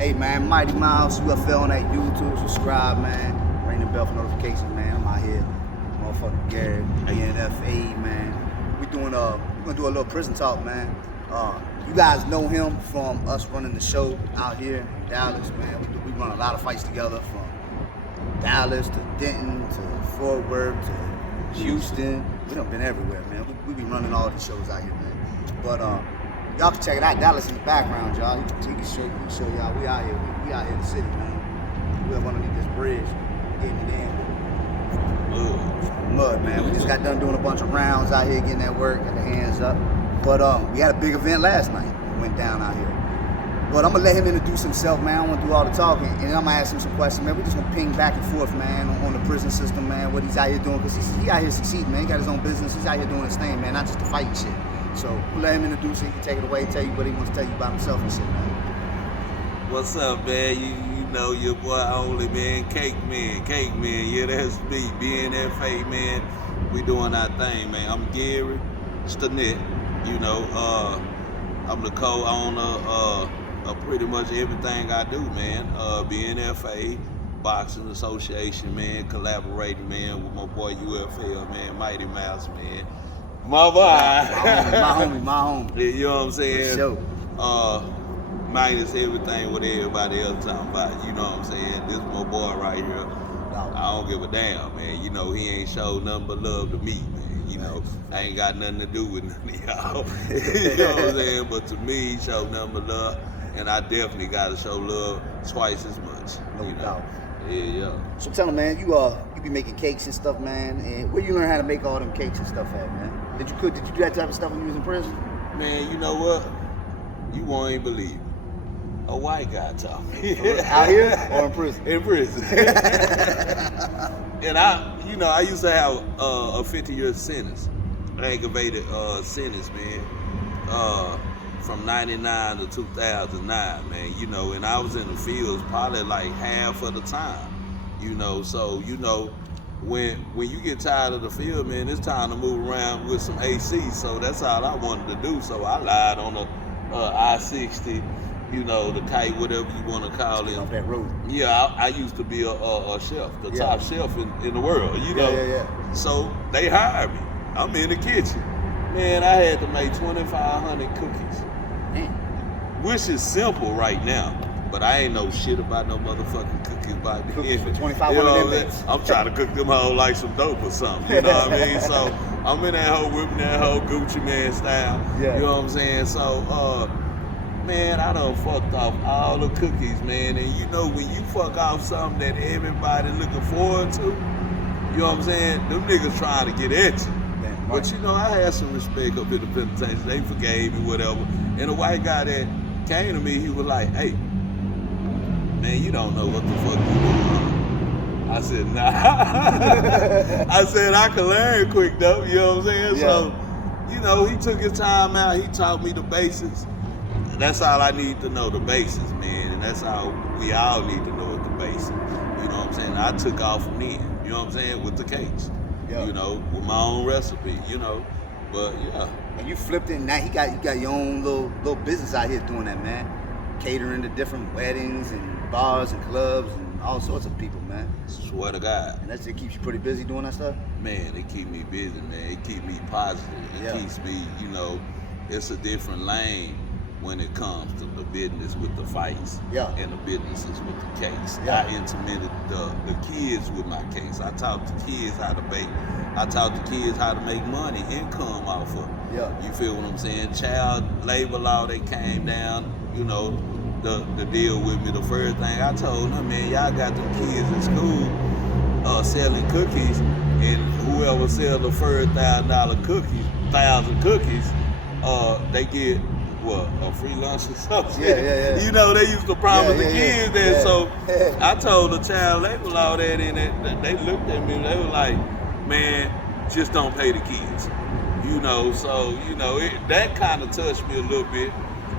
Hey man, Mighty Mouse, UFL on that YouTube, subscribe man, ring the bell for notifications man. I'm out here, motherfucking Gary, BNFA man. We're gonna do a little prison talk man. You guys know him from us running the show out here in Dallas man. We run a lot of fights together from Dallas to Denton to Fort Worth to Houston. We done been everywhere man. We be running all these shows out here man. But y'all can check it out. Dallas in the background, y'all. You can show y'all. We out here. We out here in the city, man. We're underneath this bridge, getting it in from mud, man. We just got done doing a bunch of rounds out here, getting that work, got the hands up. But we had a big event last night. Went down out here. But I'm gonna let him introduce himself, man. I want to do all the talking, and then I'm gonna ask him some questions, man. We're just gonna ping back and forth, man, on the prison system, man. What he's out here doing, because he out here succeeding, man. He got his own business. He's out here doing his thing, man. Not just the fighting shit. So we'll let him introduce it. He can take it away, tell you what he wants to tell you about himself and shit, man. What's up, man? You know your boy only, man. Cake man. Yeah, that's me. BNFA, man. We doing our thing, man. I'm Gary Stinnett. You know, I'm the co-owner of pretty much everything I do, man. BNFA, Boxing Association, man. Collaborating, man, with my boy UFL, man. Mighty Mouse, man. My boy. My homie. Yeah, you know what I'm saying? For sure. Minus everything what everybody else talking about. You know what I'm saying? This is my boy right here. I don't give a damn, man. You know, he ain't showed nothing but love to me, man. You know, I ain't got nothing to do with none of y'all. You know what I'm saying? But to me, he showed nothing but love. And I definitely got to show love twice as much. No doubt. Yeah. So tell him, man, you be making cakes and stuff, man. And where you learn how to make all them cakes and stuff at, man? Did you do that type of stuff when you was in prison? Man, you know what? You won't even believe it. A white guy taught me. Out here or in prison? In prison. And I used to have a 50-year sentence, aggravated sentence, man, from 99 to 2009, man. You know, and I was in the fields probably like half of the time. You know, so you know. When you get tired of the field, man, it's time to move around with some AC. So that's all I wanted to do. So I lied on the I-60, you know, the kite, whatever you want to call it. Off that road. Yeah, I used to be a chef, the top chef in the world, you know. Yeah. So they hired me. I'm in the kitchen. Man, I had to make 2,500 cookies. Man. Which is simple right now. But I ain't know shit about no motherfucking cookies by the Cookies end. for 2,500 minutes. I'm trying to cook them whole like some dope or something. You know what I mean? So I'm in that whole whipping that whole Gucci Man style. Yeah. You know what I'm saying? So man, I done fucked off all the cookies, man. And you know when you fuck off something that everybody looking forward to, you know what I'm saying? Them niggas trying to get at you. Man, But you know, I had some respect up in the penitentiary. They forgave me, whatever. And the white guy that came to me, he was like, hey, man, you don't know what the fuck you doing. I said, nah. I said, I can learn quick though, you know what I'm saying? Yeah. So, you know, he took his time out, he taught me the basics. That's all I need to know, the basics, man. And that's all we all need to know is the basics. You know what I'm saying? I took off from then, you know what I'm saying, with the cakes. Yeah. You know, with my own recipe, you know. But yeah. And you flipped it, and now you got your own little business out here doing that, man. Catering to different weddings and bars and clubs and all sorts of people, man. Swear to God. And that just keeps you pretty busy doing that stuff? Man, it keep me busy, man. It keep me positive. It keeps me, you know, it's a different lane when it comes to the business with the fights and the businesses with the case. I implemented the kids with my case. I taught the kids how to bake. I taught the kids how to make money, income off of it. Yeah. You feel what I'm saying? Child labor law, they came down, you know, the deal with me. The first thing I told them, man, y'all got them kids in school selling cookies, and whoever sell the first $1,000 cookies, they get what, a free lunch or something? Yeah. You know, they used to promise the kids that. Yeah. So I told the child labor law that, and they looked at me, they were like, man, just don't pay the kids. You know, so, you know, that kind of touched me a little bit.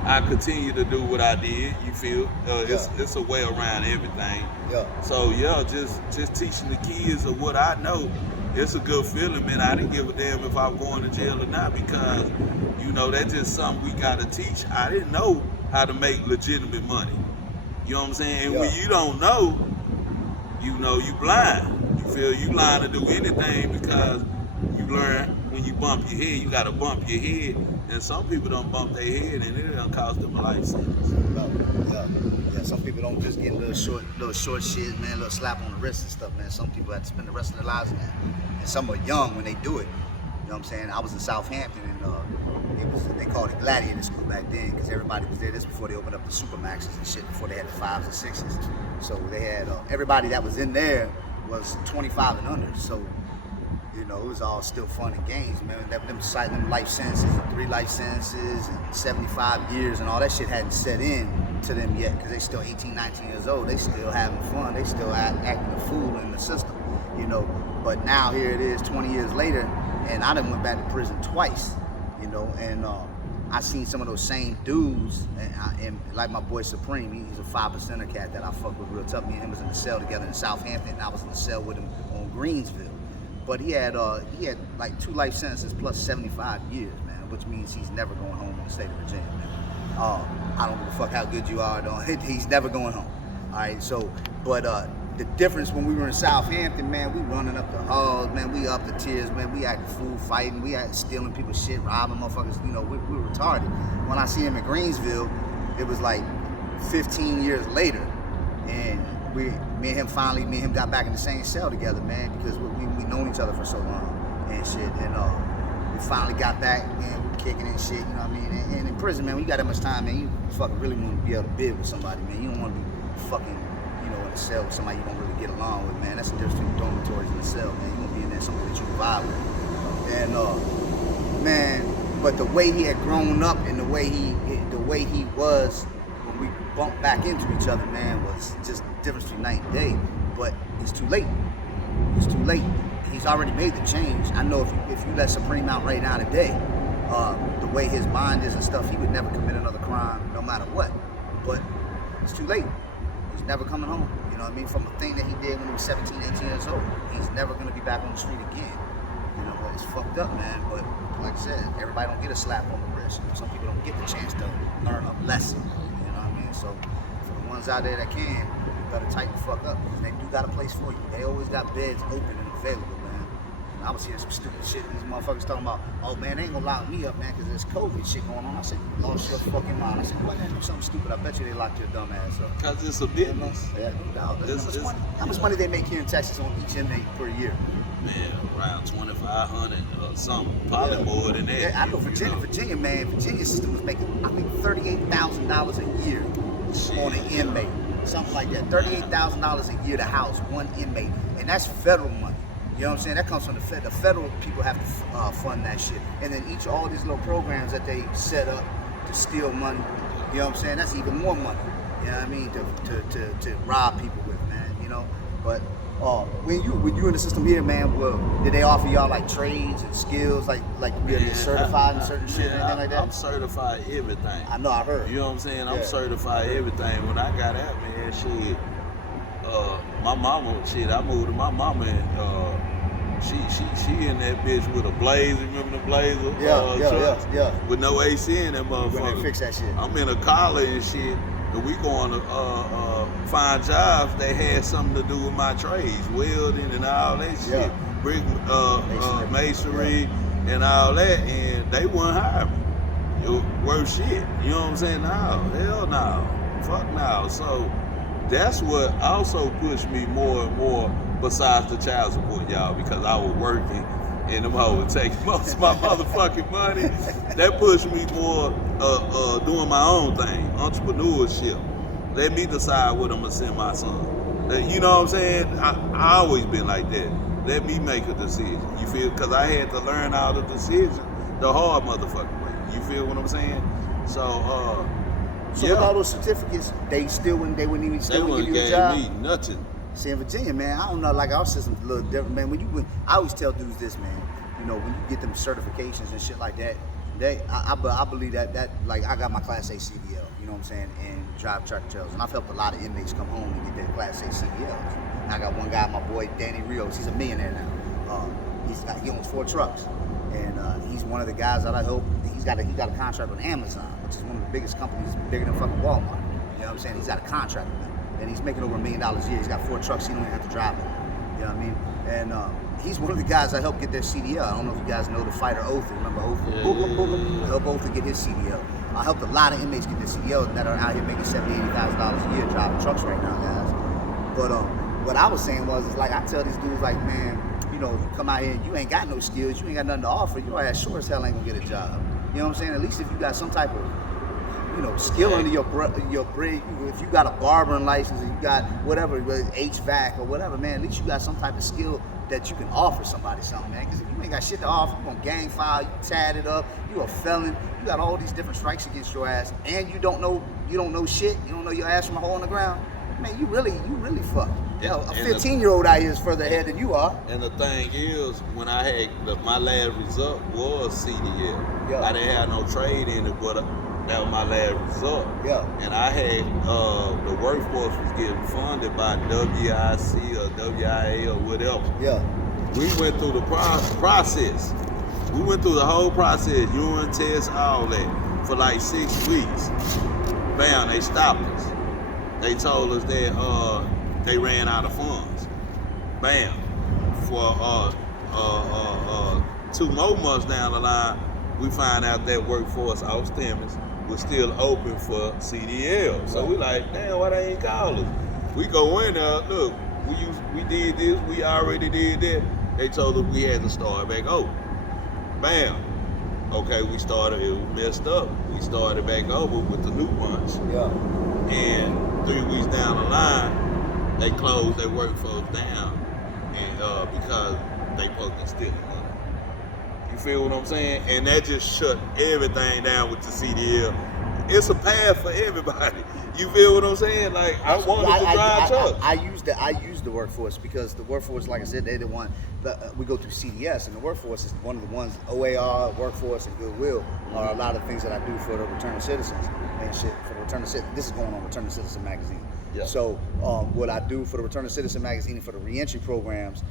I continue to do what I did, you feel? It's a way around everything. Yeah. So, yeah, just teaching the kids of what I know, it's a good feeling, man. I didn't give a damn if I'm going to jail or not because, you know, that's just something we got to teach. I didn't know how to make legitimate money. You know what I'm saying? And Yeah. when you don't know, you know you blind. You feel you blind to do anything because you learn when you bump your head, you gotta bump your head. And some people don't bump their head and it don't cost them a life sentence. Yeah. Some people don't just get little short shit, man, little slap on the wrist and stuff, man. Some people have to spend the rest of their lives in that. And some are young when they do it. You know what I'm saying? I was in Southampton and they called it Gladiator School back then because everybody was there. This before they opened up the Supermaxes and shit, before they had the 5s and 6s. So they had everybody that was in there was 25 and under. So you know, it was all still fun and games, man. Them life sentences, 3 life sentences, and 75 years, and all that shit hadn't set in to them yet, because they still 18, 19 years old. They still having fun. They still acting a fool in the system, you know. But now here it is, 20 years later, and I done went back to prison twice, you know, and I seen some of those same dudes, and like my boy Supreme, he's a 5%er cat that I fuck with real tough. Me and him was in the cell together in Southampton, and I was in the cell with him on Greensville. But he had like 2 life sentences plus 75 years, man, which means he's never going home in the state of Virginia, man. I don't give a fuck how good you are, he's never going home. All right, so, but the difference when we were in Southampton, man, we running up the halls, man, we up the tiers, man, we acting fool fighting, we acting stealing people's shit, robbing motherfuckers, you know, we were retarded. When I see him in Greensville, it was like 15 years later, and me and him got back in the same cell together, man, because we known each other for so long and shit, and we finally got back, man, we kicking and shit, you know what I mean, and in prison, man, when you got that much time, man, you fucking really want to be able to bid with somebody, man, you don't want to be fucking, you know, in a cell with somebody you don't really get along with, man. That's the difference between dormitories and the cell, man. You want to be in there somebody that you can vibe with, and man, but the way he had grown up and the way he was when we bumped back into each other, man, was just the difference between night and day. But it's too late. It's too late. He's already made the change. I know if you let Supreme out right now today, the way his mind is and stuff, he would never commit another crime no matter what. But it's too late. He's never coming home. You know what I mean? From a thing that he did when he was 17, 18 years old. He's never going to be back on the street again. You know, but it's fucked up, man. But like I said, everybody don't get a slap on the wrist. You know, some people don't get the chance to learn a lesson. You know what I mean? So for the ones out there that can, you better tighten the fuck up, because they do got a place for you. They always got beds open and available, man. And I was hearing some stupid shit. These motherfuckers talking about, oh man, they ain't gonna lock me up, man, because there's COVID shit going on. I said, you lost your fucking mind. I said, why didn't you do something stupid? I bet you they locked your dumb ass up. Because it's a business. Yeah, no doubt. How much money they make here in Texas on each inmate per year? Man, around 2,500 or something, probably more than that. Yeah, I know Virginia, man. Virginia system was making, I think, $38,000 a year on an inmate, something like that. $38,000 a year to house one inmate, and that's federal money. You know what I'm saying? That comes from the federal people have to fund that shit, and then all these little programs that they set up to steal money. You know what I'm saying? That's even more money. You know what I mean? To rob people with, man. You know, but. When you in the system here, man, well, did they offer y'all like trades and skills, like be able to get certified in certain shit and anything like that? I'm certified everything. I know, I heard. You know what I'm saying? I'm certified everything. When I got out, man, shit, my mama, I moved to my mama, and she in that bitch with a Blazer. Remember the Blazer? Yeah. With no AC in that motherfucker. When they fix that shit. I'm in a collar and shit. And we going to find jobs that had something to do with my trades, welding and all that shit, brick, masonry, and all that, and they wouldn't hire me. It was worth shit. You know what I'm saying? No, hell no, fuck no. So that's what also pushed me more and more, besides the child support, y'all, because I was working and them hoes would take most of my motherfucking money. That pushed me more doing my own thing, entrepreneurship. Let me decide what I'm gonna send my son. You know what I'm saying? I always been like that. Let me make a decision. You feel? Because I had to learn all the decisions the hard motherfucking way. You feel what I'm saying? So with all those certificates, they wouldn't even give you a job. They wouldn't give me nothing. See, in Virginia, man, I don't know, like our system's a little different, man. I always tell dudes this, man. You know, when you get them certifications and shit like that, I believe that like I got my Class A CDL, you know what I'm saying, and drive truck trailers, and I've helped a lot of inmates come home and get their Class A CDLs. And I got one guy, my boy Danny Rios, he's a millionaire now. He owns 4 trucks, and he's one of the guys that I hope. He got a contract with Amazon, which is one of the biggest companies, bigger than fucking Walmart. know what I'm saying? He's got a contract with them. And he's making over $1 million a year. He's got 4 trucks, he don't even have to drive them. You know what I mean? And he's one of the guys I helped get their CDL. I don't know if you guys know the fighter Oath. Remember Oath? I helped Oath to get his CDL. I helped a lot of inmates get their CDL that are out here making $70,000, $80,000 a year driving trucks right now, guys. But what I was saying was, is like, I tell these dudes, like, man, you know, you come out here and you ain't got no skills, you ain't got nothing to offer, your ass sure as hell ain't gonna get a job. You know what I'm saying? At least if you got some type of, you know, skill under your bridge, if you got a barbering license, and you got whatever, HVAC or whatever, man, at least you got some type of skill that you can offer somebody something, man. Because if you ain't got shit to offer, you gonna gang file, you tatted up, you a felon, you got all these different strikes against your ass, and you don't know shit, you don't know your ass from a hole in the ground, man, you really fucked. You know, a 15-year-old out here is further ahead than you are. And the thing is, when I had my last result was CDL. Yeah. I didn't have no trade in it, but that was my last result. Yeah. And I had the workforce was getting funded by WIC or WIA or whatever. Yeah. We went through the process. We went through the whole process, urine tests, all that, for like 6 weeks. Bam, they stopped us. They told us that they ran out of funds. Bam. For 2 more months down the line, we find out that workforce out Stemmons was still open for CDL. So we like, damn, why they ain't call us? We go in there, look, we did this, we already did that. They told us we had to start back over. Bam. Okay, we started, it was messed up. We started back over with the new bunch. Yeah. And 3 weeks down the line, they closed their workforce down, and because they fucking stealing money. You feel what I'm saying? And that just shut everything down with the CDL. It's a path for everybody. You feel what I'm saying? Like, I wanted to drive trucks. I use the workforce because the workforce, like I said, they're the one. We go through CDS, and the workforce is one of the ones. OAR, workforce, and Goodwill are a lot of things that I do for the return of citizens and shit. For the return of citizens, this is going on Return of Citizen magazine. Yeah. So what I do for the Return of Citizen magazine and for the reentry programs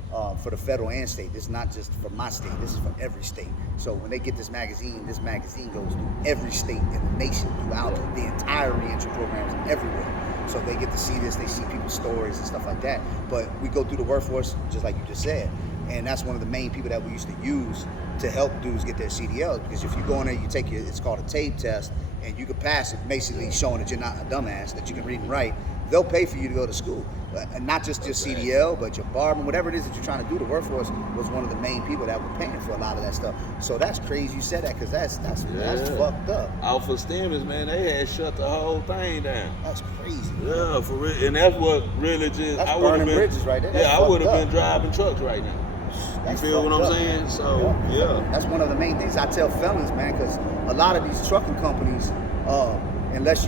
for the federal and state, this is not just for my state, this is for every state. So when they get this magazine goes through every state in the nation, throughout the entire reentry programs everywhere. So they get to see this, they see people's stories and stuff like that. But we go through the workforce, just like you just said. And that's one of the main people that we used to use to help dudes get their CDLs. Because if you go in there, you take it's called a TAPE test, and you can pass it, basically showing that you're not a dumbass, that you can read and write. They'll pay for you to go to school. And not just your CDL, but your barman, whatever it is that you're trying to do. The workforce was one of the main people that were paying for a lot of that stuff. So that's crazy you said that, because that's fucked up. Alpha Stemmons, man, they had shut the whole thing down. That's crazy. Yeah, for real. And that's what really just, that's I would have been, bridges right there. That's I would have up. been driving trucks right now. That's you feel what I'm up. saying? So, yeah. That's one of the main things I tell felons, man, because a lot of these trucking companies, unless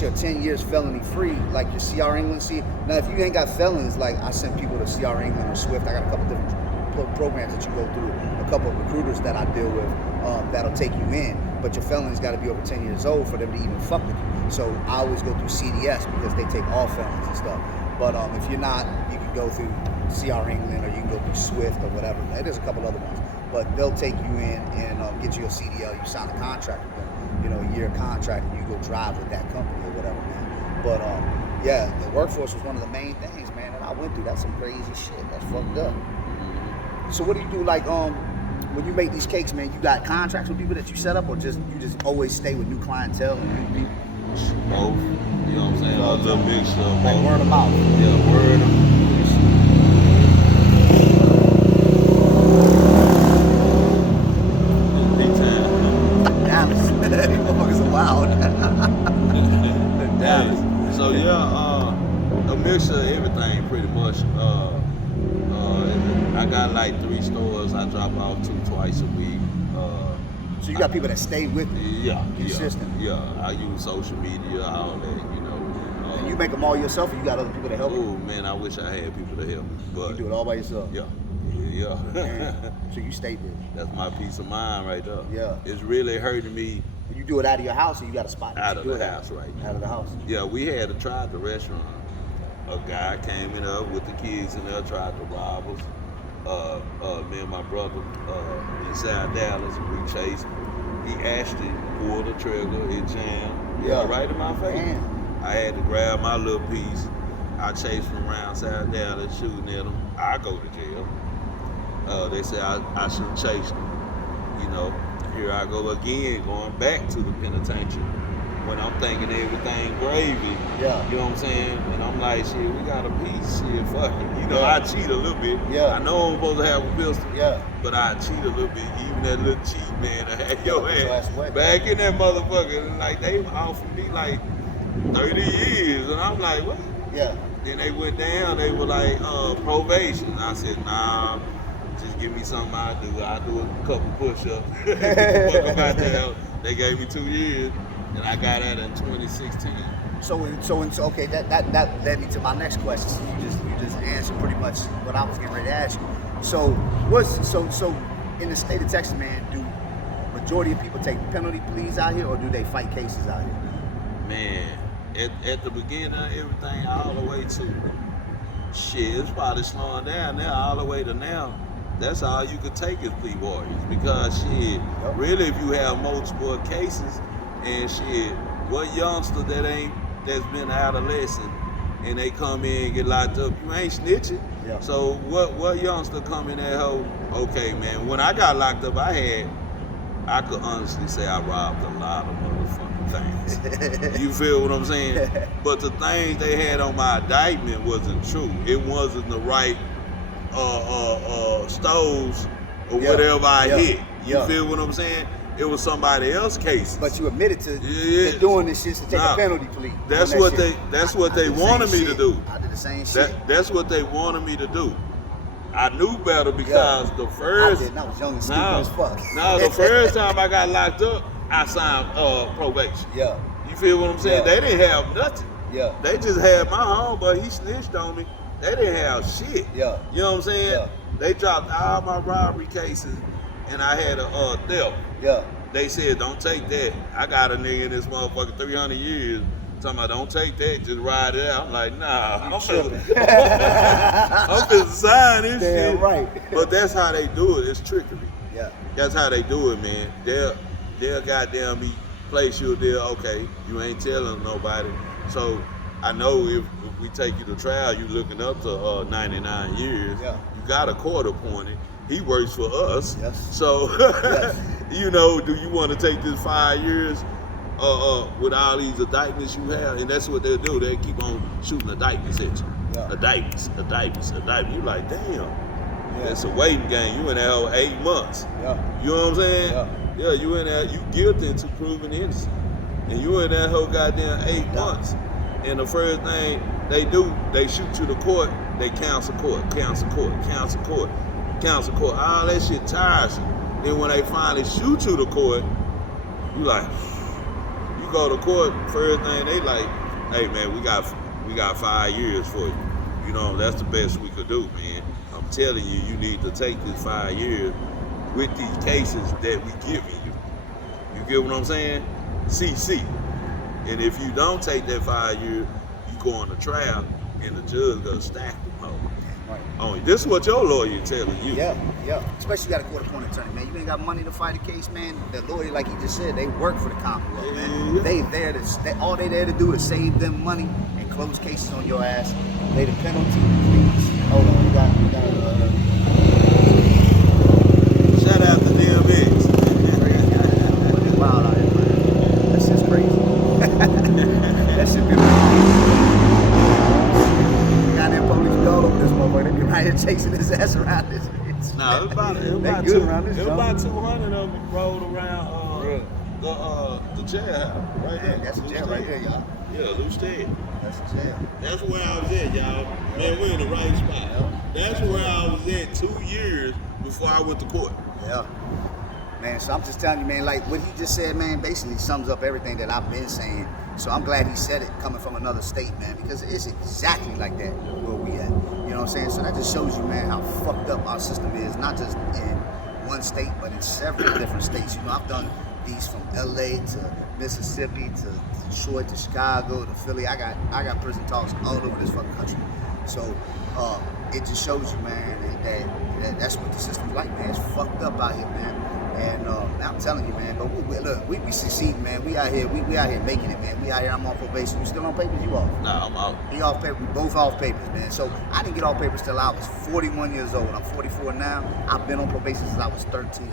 you're 10 years felony free, like your CR England. Now if you ain't got felons, like I send people to CR England or Swift. I got a couple different programs that you go through, a couple of recruiters that I deal with that'll take you in, but your felons got to be over 10 years old for them to even fuck with you. So I always go through CDS because they take all felons and stuff. But if you're not, you can go through CR England or you can go through Swift or whatever. There's a couple other ones, but they'll take you in and get you a CDL. You sign a contract with them. A year contract, and you go drive with that company or whatever, man. But yeah, the workforce was one of the main things, man, that I went through. That's some crazy shit. That's fucked up. So what do you do, like, when you make these cakes, man? You got contracts with people that you set up, or you just always stay with new clientele and new people? Both. You know what I'm saying? A little mixture of like both. word of mouth. Yeah, word of These motherfuckers are wild. Dallas. So yeah, a mixture of everything pretty much. I got like 3 stores. I drop off 2 twice a week. So you got people that stay with you? Yeah. Consistent? Yeah. I use social media, all that, And you make them all yourself, or you got other people to help you? Oh man, I wish I had people to help me. But You do it all by yourself? Yeah. So you stay busy? That's my peace of mind right there. Yeah. It's really hurting me. You do it out of your house, or you got a spot? Out of the house, right. Out of the house. Yeah, we had to try the restaurant. A guy came in up with the kids in there, tried to rob us. Me and my brother inside Dallas, we chased him. He actually pulled the trigger, it jammed. Yeah, right in my face. I had to grab my little piece. I chased them around, sat down and shooting at them. I go to jail. They say I shouldn't chase them. You know, here I go again, going back to the penitentiary when I'm thinking everything gravy. Yeah. You know what I'm saying? And I'm like, shit, we got a piece. Shit, fuck it. You know, I cheat a little bit. Yeah. I know I'm supposed to have a pistol. Yeah. But I cheat a little bit. Even that little cheat, man, I had your ass wet. back in that motherfucker. And like, they offered me like 30 years. And I'm like, what? Yeah. Then they went down, they were like, probation. I said, nah, just give me something I do. I do a couple push-ups. Fuck about that. They gave me 2 years, and I got out in 2016. So okay, that led me to my next question. So you just answered pretty much what I was getting ready to ask you. So in the state of Texas, man, do majority of people take penalty pleas out here, or do they fight cases out here? Man, at the beginning of everything, all the way to shit, it's probably slowing down now, all the way to now. That's all you could take is plea warriors, because shit, really, if you have multiple cases and shit, what youngster that's been adolescent and they come in and get locked up, you ain't snitching. Yeah. So what youngster come in that hoe? Okay, man. When I got locked up, I could honestly say I robbed a lot of motherfucking things. You feel what I'm saying? But the things they had on my indictment wasn't true. It wasn't the right stoves or whatever I hit. You feel what I'm saying? It was somebody else's case. But you admitted to doing this shit to take a penalty plea. That's what they wanted me to do. I did the same shit. That's what they wanted me to do. I knew better because the first I was young and stupid as fuck. No, the first time I got locked up, I signed probation. Yeah. You feel what I'm saying? Yeah. They didn't have nothing. Yeah. They just had my homeboy, he snitched on me. They didn't have shit. Yeah. You know what I'm saying? Yeah. They dropped all my robbery cases and I had a theft. Yeah. They said, don't take that. I got a nigga in this motherfucker 300 years. Talking about, don't take that, just ride it out. I'm like, nah, I'm finna sign this Damn shit. right. But that's how they do it. It's trickery. Yeah. That's how they do it, man. They'll goddamn me place you there. Okay, you ain't telling nobody. So I know if we take you to trial, you looking up to 99 years. Yeah. You got a court appointed. He works for us. Yes. So, Yes. you know, do you want to take this 5 years with all these indictments you have? And that's what they'll do. They'll keep on shooting indictments at you. Yeah. Indictments. You like, damn. It's a waiting game. You in there 8 months. Yeah. You know what I'm saying? Yeah. You in there, you guilty until proven innocent. And you in that whole goddamn 8 months. And the first thing they do, they shoot you to court, they counsel court. All that shit tires you. Then when they finally shoot you to court, you like, you go to court, first thing they like, hey man, we got 5 years for you. You know, that's the best we could do, man. I'm telling you, you need to take this 5 years with these cases that we giving you. You get what I'm saying? CC. And if you don't take that 5 years, you go on a trial and the judge gonna stack them hoes. Right. This is what your lawyer telling you. Yeah. Especially you got a court-appointed attorney, man. You ain't got money to fight a case, man. The lawyer, like he just said, they work for the Commonwealth, man. All they there to do is save them money and close cases on your ass. Pay the penalty, please. Hold on, we got Shout out to DMX. It's wild out here, man. That shit's crazy. That shit be goddamn police be all over this motherfucker. They be right here chasing his ass around this bitch. No, it was about 200 of them rolled around the jailhouse right there. That's a jail right there, y'all. Yeah, loose dead. That's a jail. That's where I was at, y'all. Man, we're in the right spot. That's where I was at 2 years before I went to court. Yeah. Man, so I'm just telling you, man, like what he just said, man, basically sums up everything that I've been saying. So I'm glad he said it coming from another state, man, because it's exactly like that where we at. You know what I'm saying? So that just shows you, man, how fucked up our system is, not just in one state, but in several different states. You know, I've done these from LA to Mississippi to Detroit to Chicago to Philly. I got prison talks all over this fucking country. So it just shows you, man, that that's what the system's like, man. It's fucked up out here, man. And I'm telling you, man. But we succeeding, man. We out here making it, man. We out here. I'm on probation. You still on papers? You off? Nah, I'm out. He off paper. We both off papers, man. So I didn't get off papers till I was 41 years old. I'm 44 now. I've been on probation since I was 13.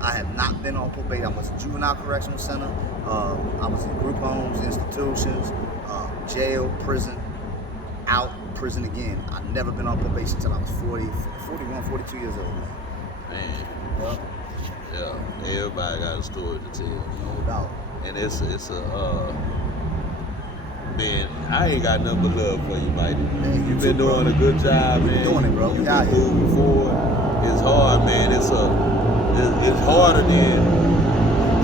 I have not been on probation. I was a juvenile correctional center. I was in group homes, institutions, jail, prison, out, prison again. I've never been on probation till I was 41, 42 years old, man. Man. Yep. Yeah, everybody got a story to tell. No doubt. And it's man, I ain't got nothing but love for you, Mike. Man, You've been doing a good job, man. You've been doing it, bro. You've been moving forward. It's hard, man. It's harder than you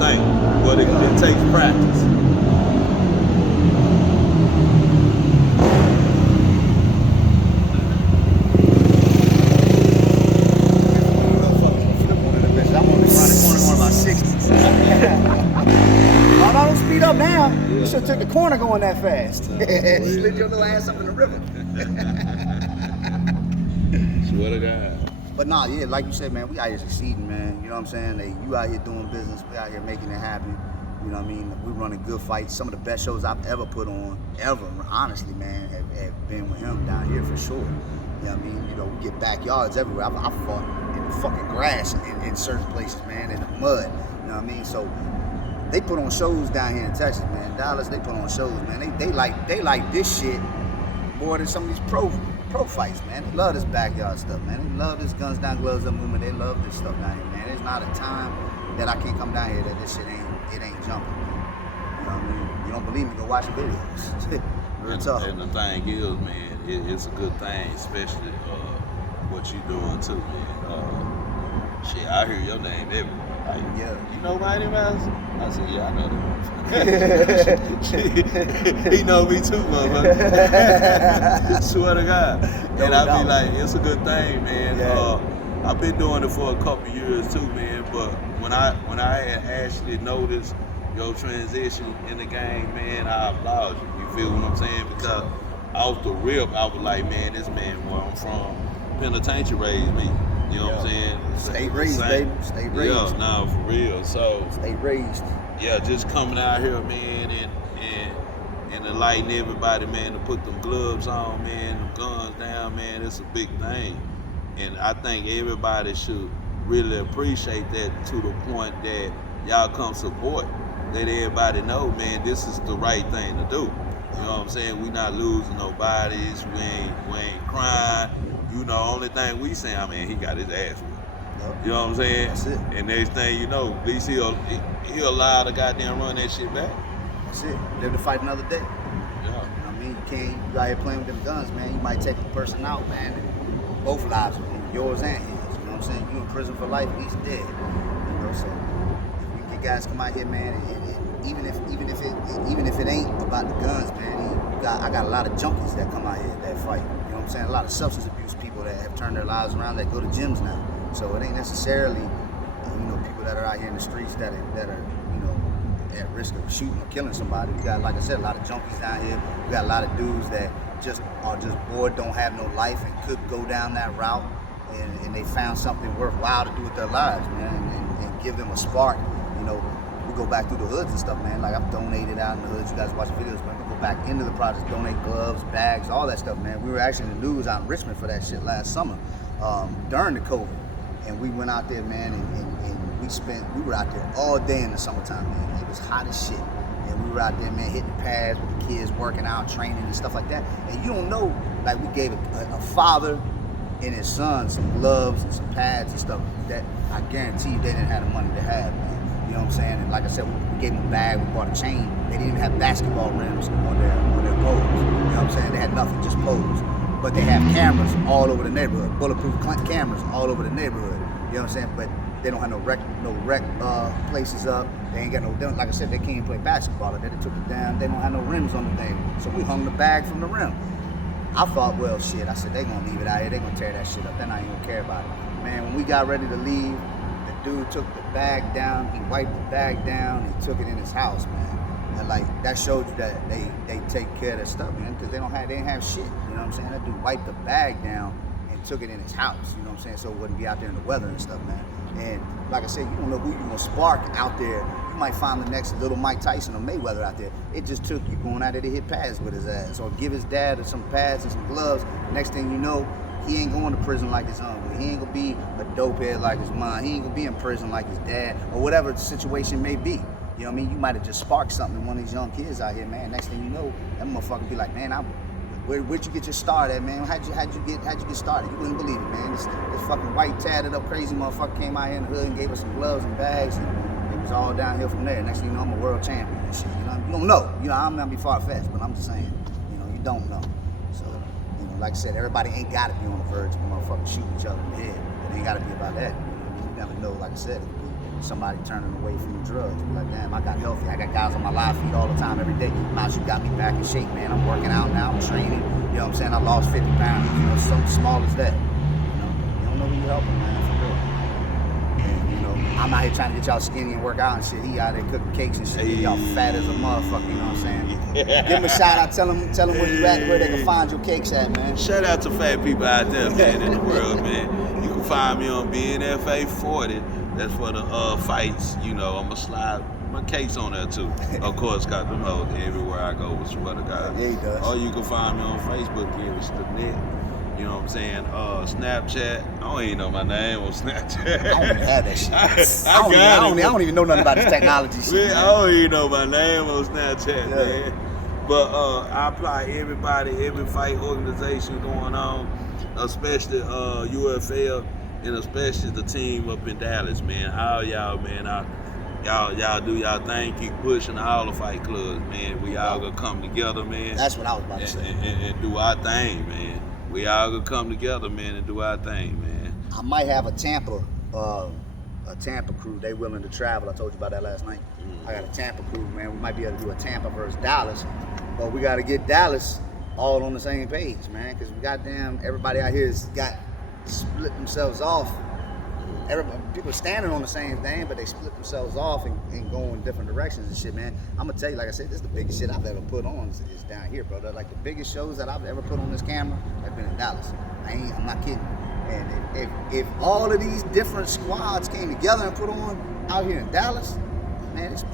think, but it takes practice. Don't speed up now. You should have took the corner going that fast. Slid your little ass up in the river. Swear to God. But nah, yeah, like you said, man, we out here succeeding, man. You know what I'm saying? Like, you out here doing business. We out here making it happen. You know what I mean? We running good fights. Some of the best shows I've ever put on, honestly, man, have been with him down here for sure. You know what I mean? You know, we get backyards everywhere. I fought in the fucking grass in certain places, man, in the mud. You know what I mean? So they put on shows down here in Texas, man. Dallas, they put on shows, man. They like this shit more than some of these pro fights, man. They love this backyard stuff, man. They love this guns down, gloves up movement. They love this stuff down here, man. There's not a time that I can't come down here that this shit ain't jumping, man. You know what I mean? You don't believe me? Go watch the videos. Real tough. And the thing is, man, it's a good thing, especially what you doing too, man. Shit, I hear your name everywhere. Like, Yeah. You know Mighty Mouse? I said, yeah, I know that. He know me too, motherfucker. Swear to God. And I be like, it's a good thing, man. Yeah. I've been doing it for a couple years too, man. But when I had actually noticed your transition in the game, man, I applaud you. You feel what I'm saying? Because off the rip, I was like, man, this man where I'm from, penitentiary raised me. You know what I'm saying? State raised, baby. State raised. Yeah, nah, for real. So State raised. yeah, just coming out here, man, and enlightening everybody, man, to put them gloves on, man, them guns down, man, it's a big thing. And I think everybody should really appreciate that to the point that y'all come support. Let everybody know, man, this is the right thing to do. You know what I'm saying? We not losing no bodies, we ain't crying. You know, only thing we say, I mean, he got his ass whipped. Yep. You know what I'm saying? That's it. And next thing you know, at least he'll allow the goddamn run that shit back. That's it. Live to fight another day. Yeah. You know what I mean? You out here playing with them guns, man. You might take a person out, man, and both lives are ruined, yours and his. You know what I'm saying? You in prison for life, he's dead. You know, so if we get guys come out here, man, and even if it ain't about the guns, man, I got a lot of junkies that come out here that fight. You know what I'm saying? A lot of substance abuse people that have turned their lives around that go to gyms now. So it ain't necessarily, people that are out here in the streets that are, at risk of shooting or killing somebody. We got, like I said, a lot of junkies down here. We got a lot of dudes that are just bored, don't have no life, and could go down that route, and they found something worthwhile to do with their lives, man, and give them a spark. We go back through the hoods and stuff, man. Like, I've donated out in the hoods. You guys watch the videos, man. We go back into the projects, donate gloves, bags, all that stuff, man. We were actually in the news out in Richmond for that shit last summer during the COVID. And we went out there, man, and we were out there all day in the summertime, man. It was hot as shit. And we were out there, man, hitting pads with the kids, working out, training and stuff like that. And you don't know, like, we gave a father and his son some gloves and some pads and stuff that I guarantee you they didn't have the money to have, man. You know what I'm saying? And like I said, we gave them a bag, we bought a chain. They didn't even have basketball rims on their poles. You know what I'm saying? They had nothing, just poles. But they have cameras all over the neighborhood, bulletproof cameras all over the neighborhood. You know what I'm saying? But they don't have no rec places up. They ain't got no, like I said, they can't play basketball. They took it down. They don't have no rims on the thing. So we hung the bag from the rim. I thought, well, shit. I said, they gonna leave it out here. They gonna tear that shit up. They're not even gonna care about it. Man, when we got ready to leave, the dude took the bag down. He wiped the bag down. He took it in his house, man. And like, that showed you that they take care of their stuff, man, because they didn't have shit. You know what I'm saying? That dude wiped the bag down and took it in his house, you know what I'm saying? So it wouldn't be out there in the weather and stuff, man. And like I said, you don't know who you're gonna spark out there. You might find the next little Mike Tyson or Mayweather out there. It just took you going out there to hit pads with his ass, or give his dad some pads and some gloves. Next thing you know, he ain't going to prison like his uncle. He ain't gonna be a dopehead like his mom. He ain't gonna be in prison like his dad, or whatever the situation may be. You know what I mean? You might have just sparked something in one of these young kids out here, man. Next thing you know, that motherfucker be like, man, where'd you get your start at, man? How'd you get started? You wouldn't believe it, man. This fucking white tatted up crazy motherfucker came out here in the hood and gave us some gloves and bags, and it was all downhill from there. Next thing you know, I'm a world champion and shit. You know, you don't know. You know, I'm not be far-fetched, but I'm just saying, you know, you don't know. So, you know, like I said, everybody ain't gotta be on the verge of motherfucking shooting each other in the head. It ain't gotta be about that. You never know, like I said, it could be somebody turning away from the drugs. Be like, damn, I got healthy. I got guys on my live feed all the time, every day. Miles, you got me back in shape, man. I'm working out now. I'm training. You know what I'm saying? I lost 50 pounds. You know, something small as that. You don't know who you helping, man, for real. And, you know, I'm out here trying to get y'all skinny and work out and shit. He out there cooking cakes and shit. Y'all fat as a motherfucker, you know what I'm saying? Give him a shout out. Tell him where you at, where they can find your cakes at, man. Shout out to fat people out there, man, in the world, man. You can find me on BNFA 40. That's for the fights. You know, I'm going to slide my cakes on there too. Of course, got them hoes everywhere I go, I swear to God. Yeah, he does. Or you can find me on Facebook, Gary Stinnett. You know what I'm saying? Snapchat. I don't even know my name on Snapchat. I don't even have that shit. I don't even know nothing about this technology shit. Man, I don't even know my name on Snapchat, man. But I apply every fight organization going on, especially UFL, and especially the team up in Dallas, man. All y'all, man. Y'all do y'all thing, keep pushing all the fight clubs, man. We all gonna come together, man. That's what I was about to say. And do our thing, man. We all gonna come together, man, and do our thing, man. I might have a Tampa crew. They willing to travel. I told you about that last night. I got a Tampa crew, man. We might be able to do a Tampa versus Dallas, but we got to get Dallas all on the same page, man. Because we goddamn everybody out here has got split themselves off. People are standing on the same thing, but they split themselves off and go in different directions and shit, man. I'm gonna tell you, like I said, this is the biggest shit I've ever put on is down here, brother. Like the biggest shows that I've ever put on this camera have been in Dallas. I'm not kidding. And if all of these different squads came together and put on out here in Dallas, man, this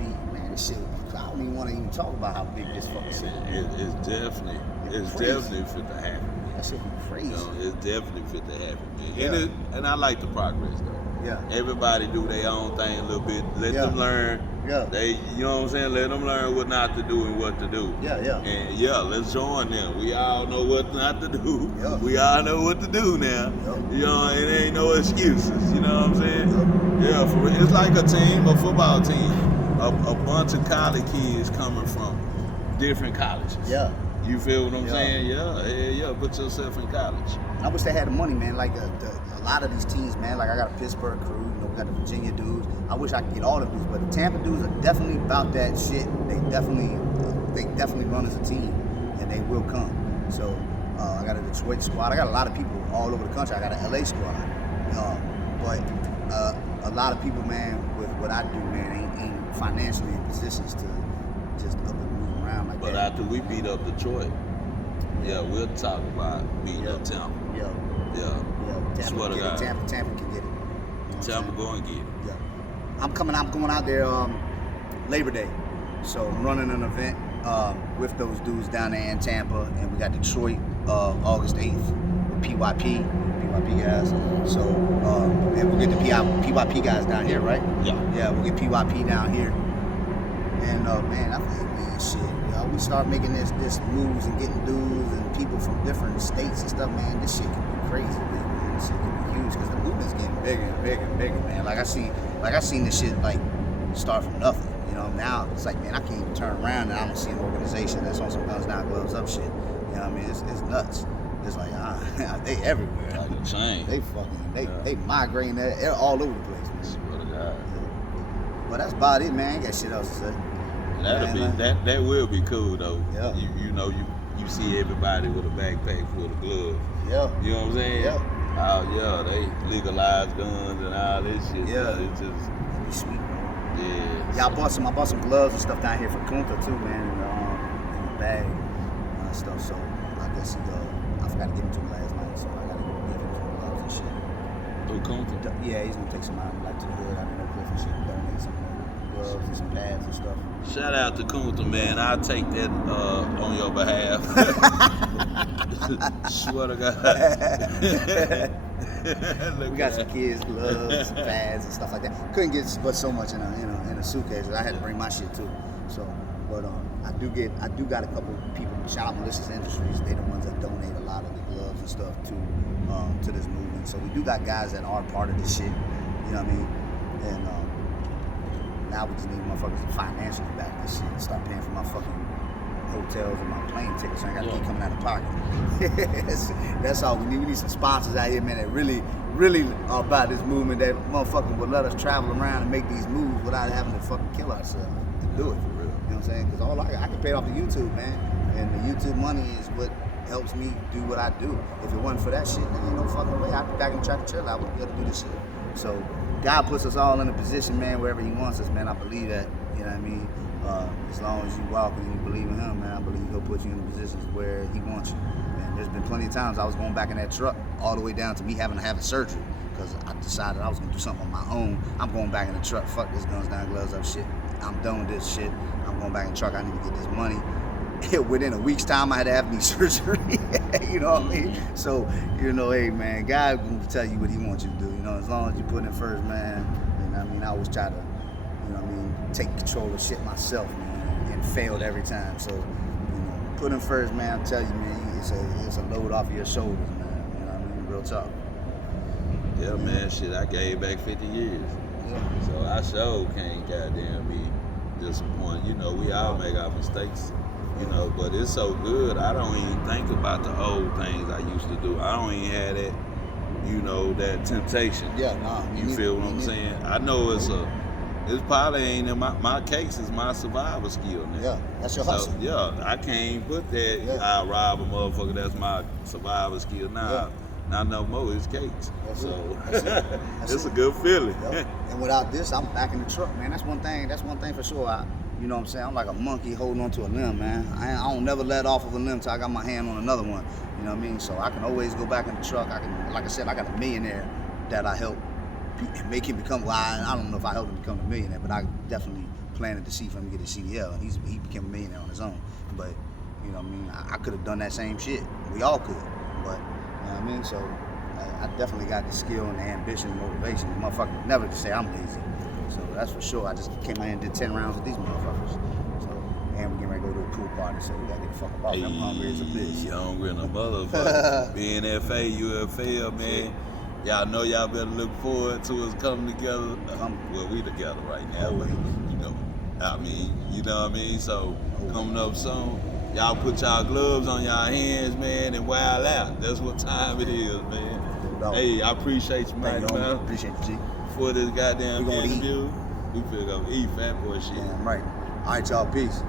shit. I don't even want to even talk about how big this fucking shit is. It's definitely fit to happen. That shit be crazy. You know, it's definitely fit to happen, man. Yeah. And I like the progress though. Yeah. Everybody do their own thing a little bit. Let them learn. Yeah. You know what I'm saying? Let them learn what not to do and what to do. Yeah, yeah. And let's join them. We all know what not to do. Yeah. We all know what to do now. Yeah. You know, it ain't no excuses. You know what I'm saying? Yeah, it's like a team, a football team. A bunch of college kids coming from different colleges. Yeah. You feel what I'm saying? Yeah. Put yourself in college. I wish they had the money, man. Like a lot of these teams, man. Like I got a Pittsburgh crew, you know, we got the Virginia dudes. I wish I could get all the dudes, but the Tampa dudes are definitely about that shit. They definitely run as a team, and they will come. So I got a Detroit squad. I got a lot of people all over the country. I got an LA squad, but a lot of people, man, with what I do, man, ain't financially in positions to just up and move around like that. But after we beat up Detroit, we'll talk about beating up Tampa. Yeah. Tampa can get it. Tampa can get it. You know Tampa go and get it. Yeah. I'm going out there Labor Day. So I'm running an event with those dudes down there in Tampa, and we got Detroit August 8th with PYP guys. So and we'll get the PYP guys down here, right? Yeah, we'll get PYP down here. And man, I think, man, shit, we start making this moves and getting dudes and people from different states and stuff, man. This shit can be crazy, man. This shit can be huge because the movement's getting bigger and bigger and bigger, man. Like I seen this shit like start from nothing. You know, now it's like, man, I can't even turn around and I don't see an organization that's on some guns down, gloves up shit. You know what I mean? It's nuts. It's like they everywhere. Like a chain. They migrating all over the place, man. Swear to God. But that's about it, man. Ain't got shit else to say. That will be cool though. Yeah. You know you see everybody with a backpack full of gloves. Yeah. You know what I'm saying? Yeah. They legalize guns and all this shit. Yeah. So it's just It'd be sweet, man. Yeah. I bought some gloves and stuff down here for Kunta too, man, in the bag and stuff. So I guess I forgot to give him to him last night, so I gotta give him know Kunta. Yeah, he's gonna take some out like to the hood out in Oak Cliff and shit, donate some gloves and some pads and stuff. Shout out to Kunta, man. I'll take that on your behalf. Swear to God. We got some kids' gloves, some pads, and stuff like that. Couldn't get but so much in a suitcase. I had to bring my shit too. So, but I do got a couple people. Shout out Malicious Industries. They the ones that donate a lot of the gloves and stuff to this movement. So we do got guys that are part of this shit. You know what I mean? And now we just need motherfuckers to financially back this shit and start paying for my fucking hotels and my plane tickets. So I got to keep coming out of pocket. That's all we need. We need some sponsors out here, man, that really are about this movement, that motherfucking will let us travel around and make these moves without having to fucking kill ourselves to do it for real. You know what I'm saying? Because all I can pay off the YouTube, man. And the YouTube money is what helps me do what I do. If it wasn't for that shit, there ain't no fucking way I'd be back in the tractor trailer. I wouldn't be able to do this shit. So God puts us all in a position, man, wherever he wants us, man. I believe that, you know what I mean? As long as you walk and you believe in him, man, I believe he'll put you in the positions where he wants you. And there's been plenty of times I was going back in that truck all the way down to me having to have a surgery because I decided I was going to do something on my own. I'm going back in the truck. Fuck this guns down, gloves up shit. I'm done with this shit. I'm going back in the truck. I need to get this money. Within a week's time, I had to have knee surgery. You know what I mean? So, you know, hey, man, God will tell you what he wants you to do. You know, as long as you put in first, man. You know what I mean? I always try to, you know what I mean, take control of shit myself, man, and failed every time. So, you know, put in first, man. I tell you, man, it's a load off of your shoulders, man. You know what I mean? Real talk. Yeah, man, shit, I gave back 50 years. Yeah. So I sure can't goddamn be disappointed. You know, we all make our mistakes, you know, but it's so good. I don't even think about the old things I used to do. I don't even have that, you know, that temptation. Yeah, nah. You feel what I'm saying? I know it's probably ain't in my case is my survival skill now. Yeah, that's your hustle. So, yeah, I can't put that, I'll rob a motherfucker, that's my survival skill. Nah, not no more, it's cakes. That's so That's it's it. a good feeling. Yep. And without this, I'm back in the truck, man. That's one thing for sure. You know what I'm saying? I'm like a monkey holding onto a limb, man. I don't never let off of a limb till I got my hand on another one. You know what I mean? So I can always go back in the truck. I can, like I said, I got a millionaire that I helped make him become. Well, I don't know if I helped him become a millionaire, but I definitely planted the seed for him to get his CDL, and he became a millionaire on his own. But you know what I mean? I could have done that same shit. We all could, but you know what I mean? So I definitely got the skill and the ambition and motivation. The motherfucker never to say I'm lazy. So that's for sure. I just came out and did 10 rounds with these motherfuckers. So, and we getting ready to go to a pool party, so we gotta get the fuck up. I'm hungry as a bitch. You hungry in a motherfucker. BNFA, UFL, man. Y'all know y'all better look forward to us coming together. Well, we together right now, but you know, I mean, you know what I mean? So, coming up soon, y'all put y'all gloves on y'all hands, man, and wild out. That's what time it is, man. No. Hey, I appreciate you, man. Appreciate you, G. For this goddamn We gonna interview, we feel gonna eat fat boy shit. Damn right. All right, y'all. Peace.